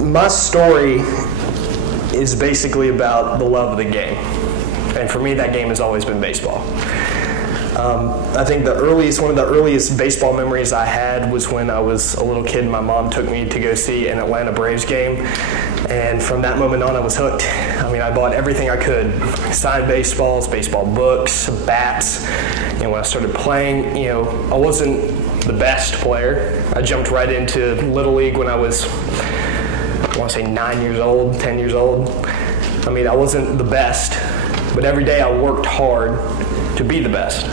my story is basically about the love of the game. And for me, that game has always been baseball. I think one of the earliest baseball memories I had was when I was a little kid. My mom took me to go see an Atlanta Braves game, and from that moment on, I was hooked. I mean, I bought everything I could: signed baseballs, baseball books, bats. You know, when I started playing, you know, I wasn't the best player. I jumped right into Little League when I was, I want to say 9 years old, 10 years old. I mean, I wasn't the best, but every day I worked hard to be the best.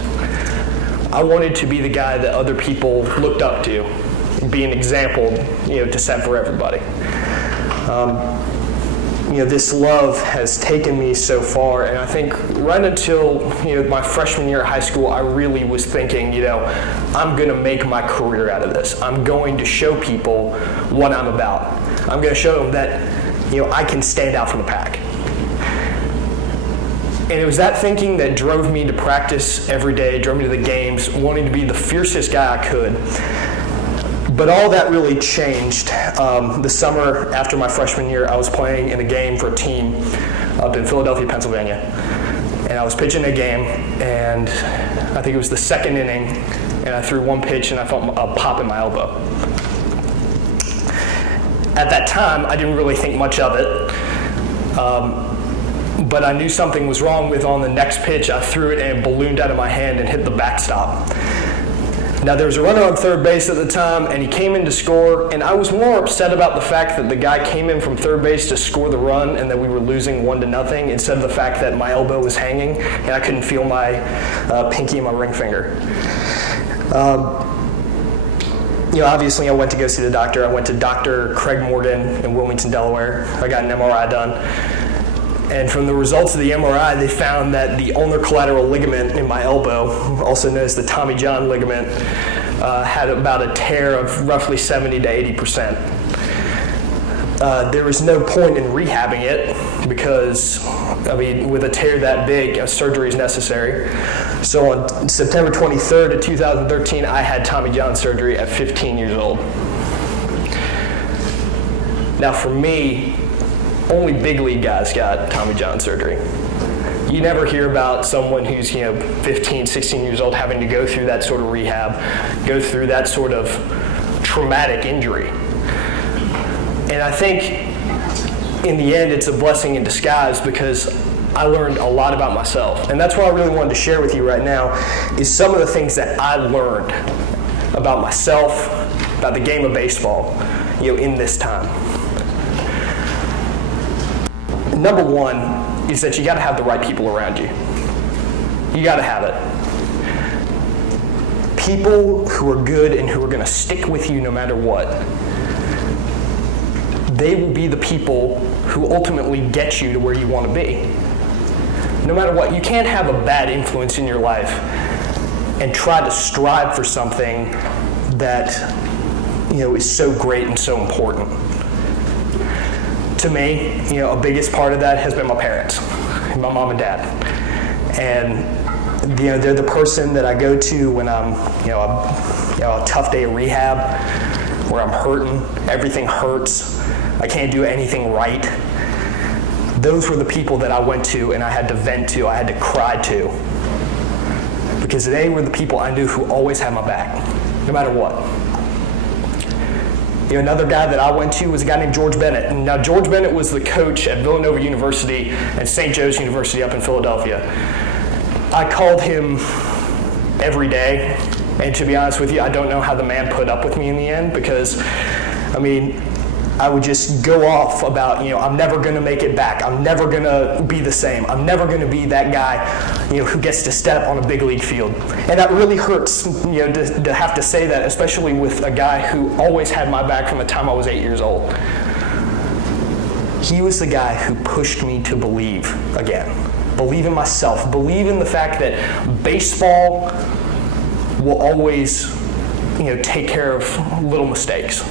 I wanted to be the guy that other people looked up to, be an example, you know, to set for everybody. You know, this love has taken me so far, and I think right until, you know, my freshman year of high school, I really was thinking, you know, I'm going to make my career out of this. I'm going to show people what I'm about. I'm going to show them that, you know, I can stand out from the pack. And it was that thinking that drove me to practice every day, drove me to the games, wanting to be the fiercest guy I could. But all that really changed. The summer after my freshman year, I was playing in a game for a team up in Philadelphia, Pennsylvania. And I was pitching a game, and I think it was the second inning, and I threw one pitch and I felt a pop in my elbow. At that time, I didn't really think much of it. But I knew something was wrong with on the next pitch. I threw it and it ballooned out of my hand and hit the backstop. Now there was a runner on third base at the time, and he came in to score, and I was more upset about the fact that the guy came in from third base to score the run and that we were losing 1-0 instead of the fact that my elbow was hanging and I couldn't feel my pinky and my ring finger. You know, obviously I went to go see the doctor. I went to Dr. Craig Morden in Wilmington, Delaware. I got an MRI done. And from the results of the MRI, they found that the ulnar collateral ligament in my elbow, also known as the Tommy John ligament, had about a tear of roughly 70 to 80%. There was no point in rehabbing it because, I mean, with a tear that big, surgery is necessary. So on September 23rd of 2013, I had Tommy John surgery at 15 years old. Now for me, only big league guys got Tommy John surgery. You never hear about someone who's, you know, 15, 16 years old having to go through that sort of rehab, go through that sort of traumatic injury. And I think in the end it's a blessing in disguise because I learned a lot about myself. And that's what I really wanted to share with you right now is some of the things that I learned about myself, about the game of baseball, you know, in this time. Number one is that you got to have the right people around you. You got to have it. People who are good and who are going to stick with you no matter what. They will be the people who ultimately get you to where you want to be. No matter what, you can't have a bad influence in your life and try to strive for something that, you know, is so great and so important. To me, you know, a biggest part of that has been my parents, my mom and dad. And, you know, they're the person that I go to when I'm, a tough day of rehab, where I'm hurting, everything hurts, I can't do anything right. Those were the people that I went to and I had to vent to, I had to cry to. Because they were the people I knew who always had my back, no matter what. You know, another guy that I went to was a guy named George Bennett. And now George Bennett was the coach at Villanova University and St. Joe's University up in Philadelphia. I called him every day, and to be honest with you, I don't know how the man put up with me in the end because, I mean, I would just go off about, you know, I'm never going to make it back. I'm never going to be the same. I'm never going to be that guy, you know, who gets to step on a big league field. And that really hurts, you know, to have to say that, especially with a guy who always had my back from the time I was 8 years old. He was the guy who pushed me to believe again. Believe in myself. Believe in the fact that baseball will always, you know, take care of little mistakes.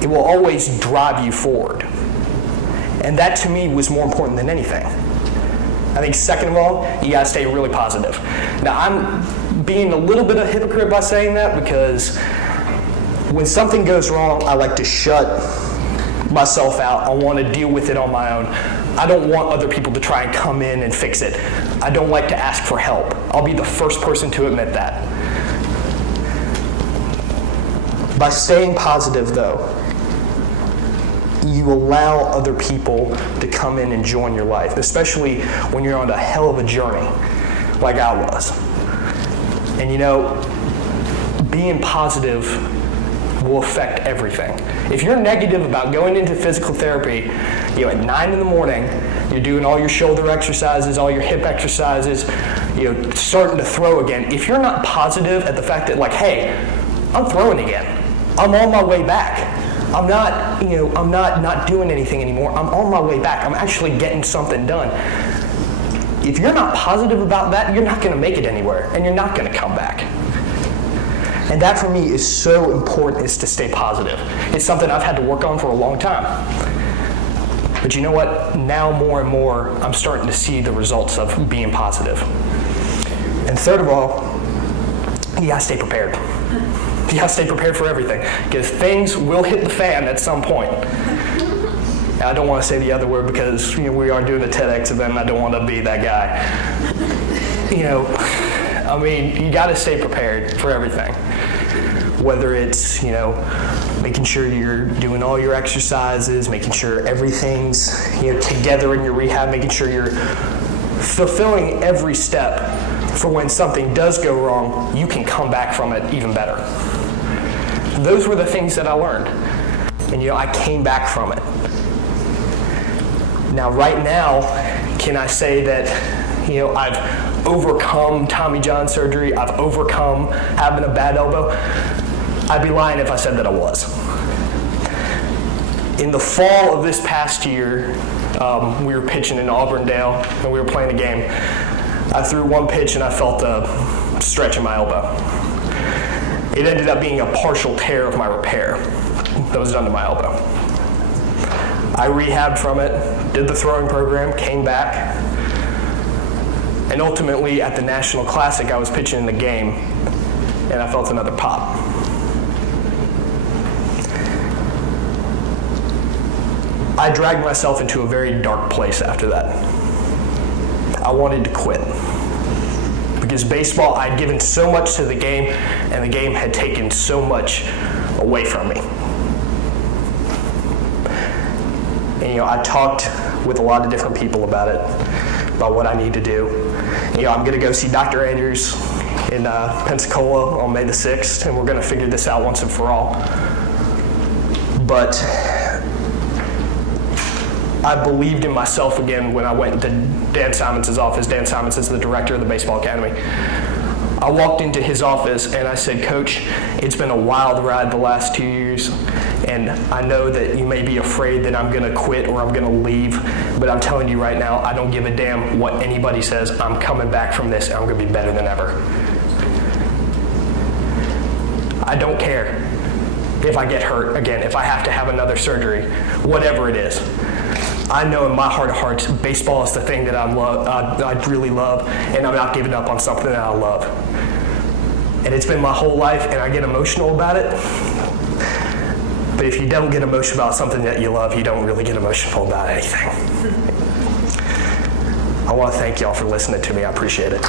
It will always drive you forward. And that to me was more important than anything. I think second of all, you gotta stay really positive. Now I'm being a little bit of a hypocrite by saying that because when something goes wrong, I like to shut myself out. I want to deal with it on my own. I don't want other people to try and come in and fix it. I don't like to ask for help. I'll be the first person to admit that. By staying positive, though, you allow other people to come in and join your life, especially when you're on a hell of a journey like I was. And you know, being positive will affect everything. If you're negative about going into physical therapy, you know, at 9 in the morning, you're doing all your shoulder exercises, all your hip exercises, you know, starting to throw again. If you're not positive at the fact that, like, hey, I'm throwing again. I'm on my way back. I'm not, you know, I'm not doing anything anymore. I'm on my way back. I'm actually getting something done. If you're not positive about that, you're not going to make it anywhere, and you're not going to come back. And that for me is so important, is to stay positive. It's something I've had to work on for a long time. But you know what? Now more and more, I'm starting to see the results of being positive. And third of all, you gotta stay prepared. You gotta stay prepared for everything, because things will hit the fan at some point. And I don't want to say the other word because, you know, we are doing a TEDx event and I don't want to be that guy. You know, I mean, you gotta stay prepared for everything. Whether it's, you know, making sure you're doing all your exercises, making sure everything's, you know, together in your rehab, making sure you're fulfilling every step for when something does go wrong, you can come back from it even better. Those were the things that I learned. And, you know, I came back from it. Now, right now, can I say that, you know, I've overcome Tommy John surgery, I've overcome having a bad elbow? I'd be lying if I said that I was. In the fall of this past year, we were pitching in Auburndale, and we were playing a game. I threw one pitch, and I felt a stretch in my elbow. It ended up being a partial tear of my repair that was done to my elbow. I rehabbed from it, did the throwing program, came back, and ultimately at the National Classic, I was pitching in the game, and I felt another pop. I dragged myself into a very dark place after that. I wanted to quit. Because baseball, I'd given so much to the game, and the game had taken so much away from me. And, you know, I talked with a lot of different people about it, about what I need to do. You know, I'm going to go see Dr. Andrews in Pensacola on May the 6th, and we're going to figure this out once and for all. But I believed in myself again when I went to Dan Simons' office. Dan Simons is the director of the Baseball Academy. I walked into his office and I said, Coach, it's been a wild ride the last 2 years, and I know that you may be afraid that I'm going to quit or I'm going to leave, but I'm telling you right now, I don't give a damn what anybody says. I'm coming back from this, and I'm going to be better than ever. I don't care if I get hurt again, if I have to have another surgery, whatever it is. I know in my heart of hearts, baseball is the thing that I really love, and I'm not giving up on something that I love. And it's been my whole life, and I get emotional about it. But if you don't get emotional about something that you love, you don't really get emotional about anything. I want to thank y'all for listening to me. I appreciate it.